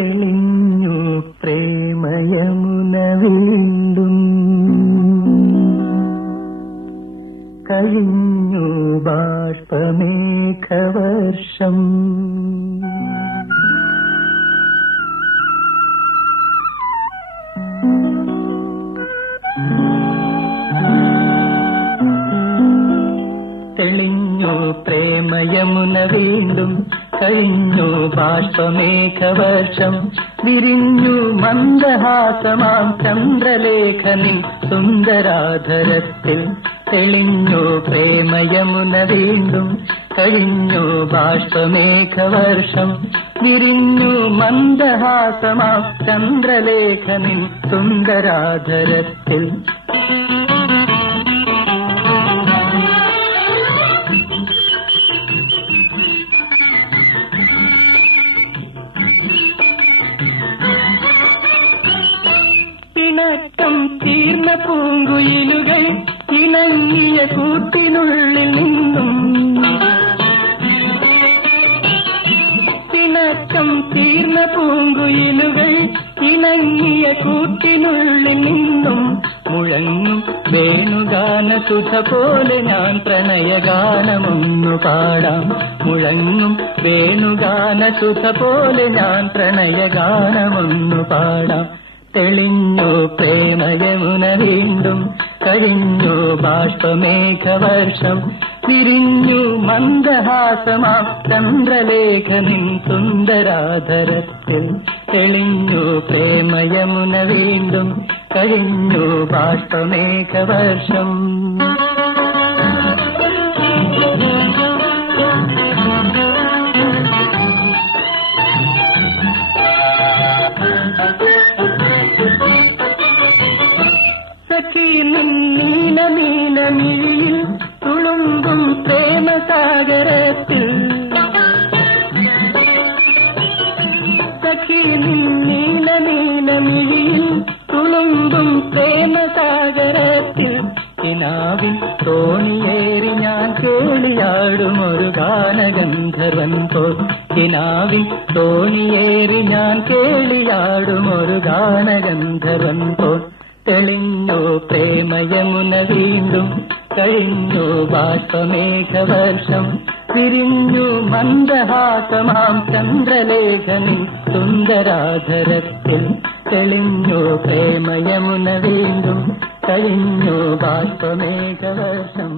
തെളിഞ്ഞു പ്രേമയമുന വീണ്ടും കഴിഞ്ഞു ബാഷ്പമേഘവർഷം തെളിഞ്ഞു പ്രേമയമുന വീണ്ടും കഴിഞ്ഞു ബാഷ്പമേഘവർഷം വിരിഞ്ഞു മന്ദഹാസമാം ചന്ദ്രലേഖനിൻ സുന്ദരാധരത്തിൽ തെളിഞ്ഞു പ്രേമയമുന വീണ്ടും കഴിഞ്ഞു ബാഷ്പമേഘവർഷം വിരിഞ്ഞു മന്ദഹാസമാം ചന്ദ്രലേഖനിൻ സുന്ദരാധരത്തിൽ പിണക്കം തീർന്ന പൂങ്കുയിലുകൾ ഇണങ്ങിയ കൂട്ടിനുള്ളിൽ നിന്നും പിണക്കം തീർന്ന പൂങ്കുയിലുകൾ ഇണങ്ങിയ കൂട്ടിനുള്ളിൽ നിന്നും മുഴങ്ങും വേണുഗാന സുധ പോലെ ഞാൻ പ്രണയഗാനമൊന്നു പാടാം മുഴങ്ങും വേണുഗാന സുധ പോലെ ഞാൻ പ്രണയഗാനമൊന്നു പാടാം തെളിഞ്ഞു പ്രേമയമുന വീണ്ടും കഴിഞ്ഞു ബാഷ്പമേഘവർഷം വിരിഞ്ഞു മന്ദഹാസമാം ചന്ദ്രലേഖനിൻ സുന്ദരാധരത്തിൽ തെളിഞ്ഞു പ്രേമയമുന വീണ്ടും കഴിഞ്ഞു ബാഷ്പമേഘവർഷം നീല നീലമിഴിയിൽ തുളുമ്പും പ്രേമസാഗരത്തിൽ സഖി നീല നീലമിഴിയിൽ തുളുമ്പും പ്രേമസാഗരത്തിൽ കിനാവിൻ തോണിയേറി ഞാൻ കേളിയാടും ഒരു ഗാനഗന്ധർവൻ പോൽ കിനാവിൻ തോണിയേറി ഞാൻ കേളിയാടും ഒരു ഗാനഗന്ധർവൻ പോൽ തെളിഞ്ഞു പ്രേമയമുന വീണ്ടും കഴിഞ്ഞു ബാഷ്പമേഘവർഷം വിരിഞ്ഞു മന്ദഹാസമാം ചന്ദ്രലേഖനിൻ സുന്ദരാധരത്തിൽ തെളിഞ്ഞു പ്രേമയമുന വീണ്ടും കഴിഞ്ഞു ബാഷ്പമേഘവർഷം